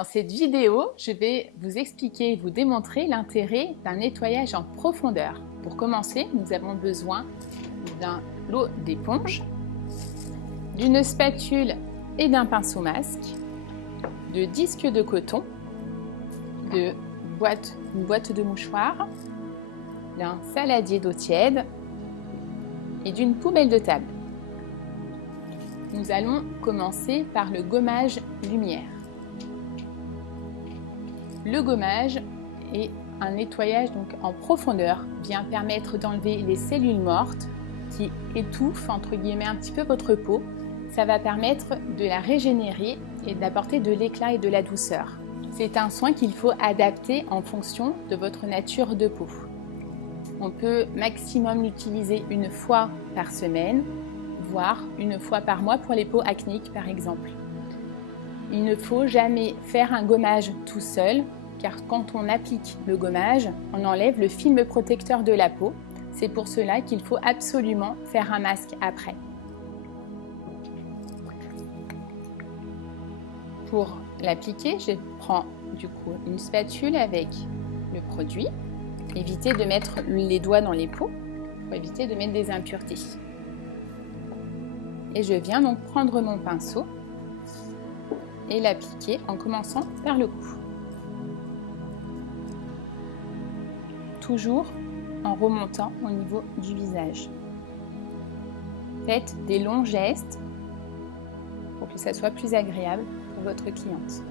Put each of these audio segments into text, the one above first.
Dans cette vidéo, je vais vous expliquer et vous démontrer l'intérêt d'un nettoyage en profondeur. Pour commencer, nous avons besoin d'un lot d'éponge, d'une spatule et d'un pinceau masque, de disques de coton, une boîte de mouchoirs, d'un saladier d'eau tiède et d'une poubelle de table. Nous allons commencer par le gommage lumière. Le gommage est un nettoyage donc en profondeur, vient permettre d'enlever les cellules mortes qui étouffent entre guillemets un petit peu votre peau. Ça va permettre de la régénérer et d'apporter de l'éclat et de la douceur. C'est un soin qu'il faut adapter en fonction de votre nature de peau. On peut maximum l'utiliser une fois par semaine, voire une fois par mois pour les peaux acnéiques par exemple. Il ne faut jamais faire un gommage tout seul, car quand on applique le gommage, on enlève le film protecteur de la peau. C'est pour cela qu'il faut absolument faire un masque après. Pour l'appliquer, je prends du coup une spatule avec le produit. Évitez de mettre les doigts dans les peaux pour éviter de mettre des impuretés. Et je viens donc prendre mon pinceau et l'appliquer en commençant par le cou. Toujours en remontant au niveau du visage. Faites des longs gestes pour que ça soit plus agréable pour votre cliente.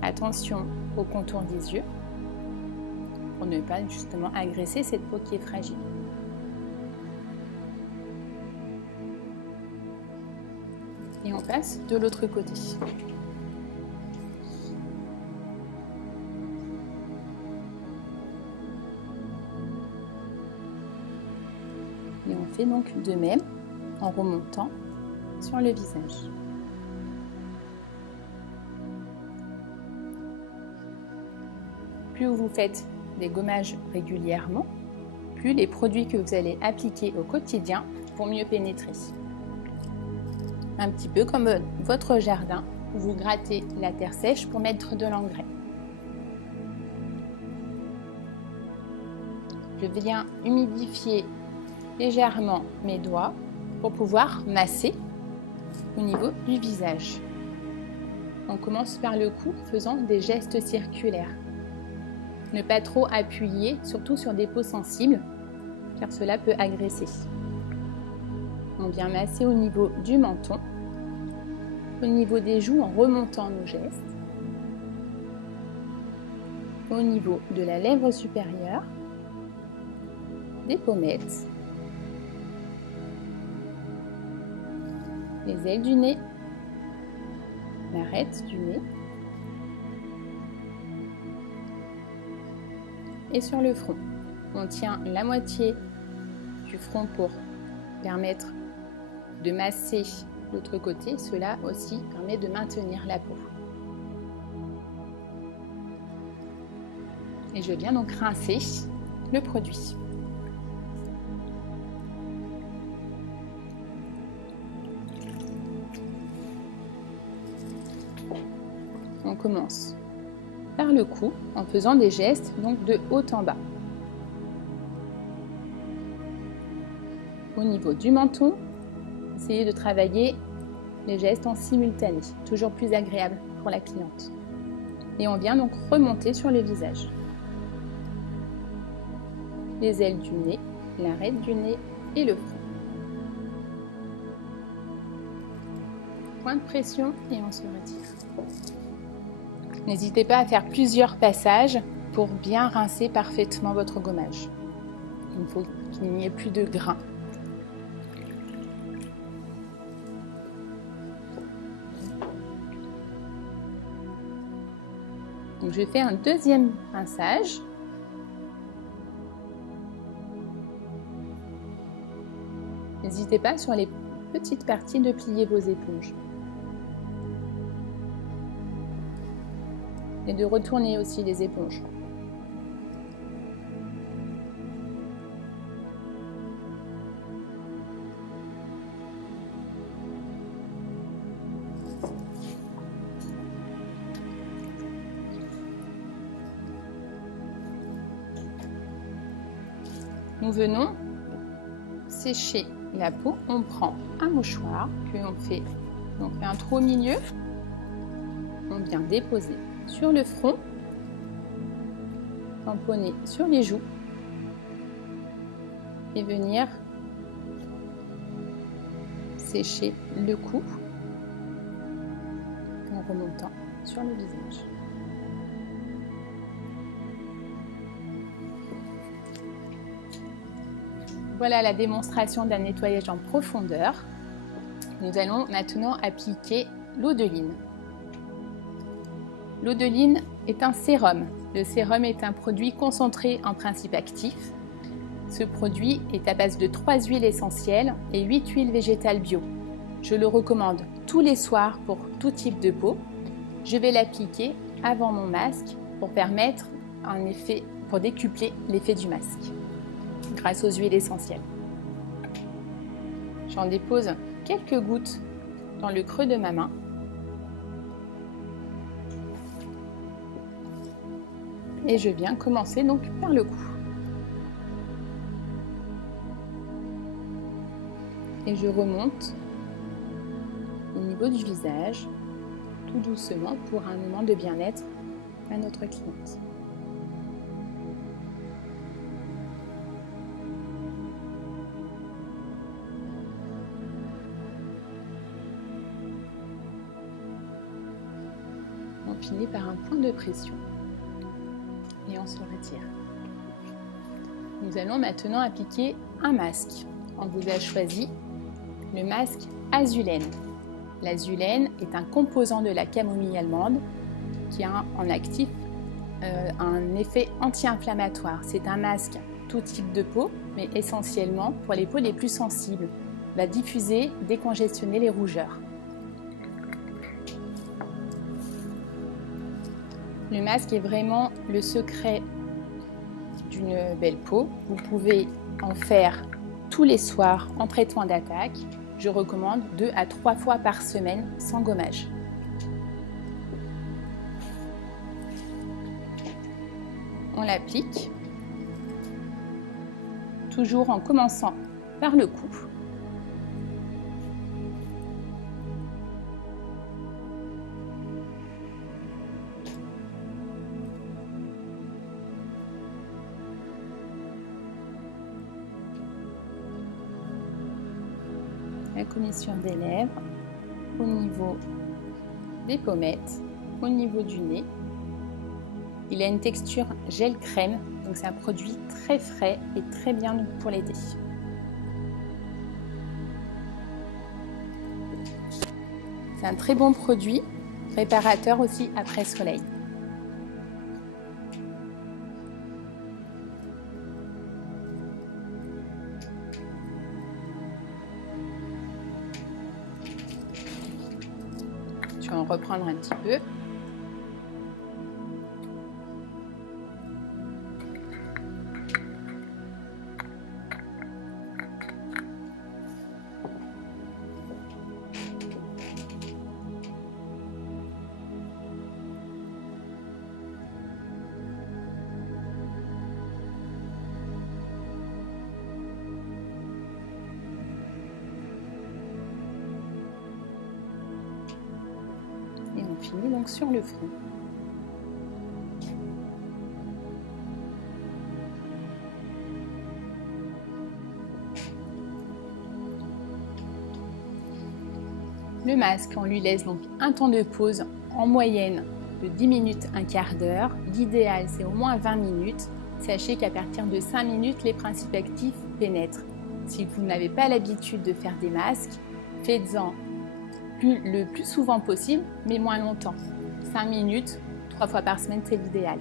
Attention au contour des yeux pour ne pas justement agresser cette peau qui est fragile. Et on passe de l'autre côté. Et on fait donc de même en remontant sur le visage. Plus vous faites des gommages régulièrement, plus les produits que vous allez appliquer au quotidien vont mieux pénétrer. Un petit peu comme votre jardin, où vous grattez la terre sèche pour mettre de l'engrais. Je viens humidifier légèrement mes doigts pour pouvoir masser au niveau du visage. On commence par le cou, faisant des gestes circulaires. Ne pas trop appuyer, surtout sur des peaux sensibles, car cela peut agresser. On vient masser au niveau du menton, au niveau des joues en remontant nos gestes, au niveau de la lèvre supérieure, des pommettes, les ailes du nez, l'arête du nez et sur le front. On tient la moitié du front pour permettre de masser l'autre côté. Cela aussi permet de maintenir la peau. Et je viens donc rincer le produit. On commence par le cou en faisant des gestes donc de haut en bas. Au niveau du menton, essayez de travailler les gestes en simultané, toujours plus agréable pour la cliente. Et on vient donc remonter sur le visage. Les ailes du nez, l'arête du nez et le front. Point de pression et on se retire. N'hésitez pas à faire plusieurs passages pour bien rincer parfaitement votre gommage. Il faut qu'il n'y ait plus de grains. Donc je fais un deuxième rinçage. N'hésitez pas sur les petites parties de plier vos éponges. Et de retourner aussi les éponges. nous venons sécher la peau. On prend un mouchoir que on fait un trou au milieu. On vient déposer sur le front, tamponner sur les joues et venir sécher le cou en remontant sur le visage. Voilà la démonstration d'un nettoyage en profondeur. Nous allons maintenant appliquer l'eau de Line. L'eau de Line est un sérum. Le sérum est un produit concentré en principe actif. Ce produit est à base de 3 huiles essentielles et 8 huiles végétales bio. Je le recommande tous les soirs pour tout type de peau. Je vais l'appliquer avant mon masque pour permettre pour décupler l'effet du masque grâce aux huiles essentielles. J'en dépose quelques gouttes dans le creux de ma main. Et je viens commencer donc par le cou. Et je remonte au niveau du visage, tout doucement pour un moment de bien-être à notre cliente. On finit par un point de pression et on se retire. Nous allons maintenant appliquer un masque. On vous a choisi le masque Azulène. L'azulène est un composant de la camomille allemande qui a en actif un effet anti-inflammatoire. C'est un masque tout type de peau, mais essentiellement pour les peaux les plus sensibles. Il va diffuser, décongestionner les rougeurs. Le masque est vraiment le secret d'une belle peau. Vous pouvez en faire tous les soirs en traitement d'attaque. Je recommande 2 à 3 fois par semaine sans gommage. On l'applique, toujours en commençant par le cou. La commission des lèvres, au niveau des pommettes, au niveau du nez. Il a une texture gel-crème, donc c'est un produit très frais et très bien pour l'été. C'est un très bon produit, réparateur aussi après soleil. Je vais en reprendre un petit peu. Et on finit donc sur le front. Le masque, on lui laisse donc un temps de pause en moyenne de 10 minutes, un quart d'heure. L'idéal, c'est au moins 20 minutes. Sachez qu'à partir de 5 minutes, les principes actifs pénètrent. Si vous n'avez pas l'habitude de faire des masques, faites-en le plus souvent possible, mais moins longtemps. 5 minutes, 3 fois par semaine, c'est l'idéal.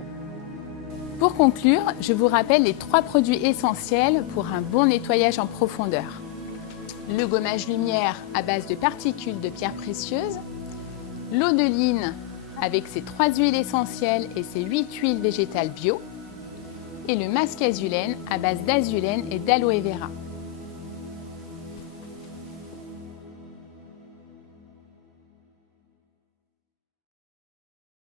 Pour conclure, je vous rappelle les 3 produits essentiels pour un bon nettoyage en profondeur. Le gommage lumière à base de particules de pierres précieuses, l'eau de Line avec ses 3 huiles essentielles et ses 8 huiles végétales bio, et le masque azulène à base d'azulène et d'aloe vera.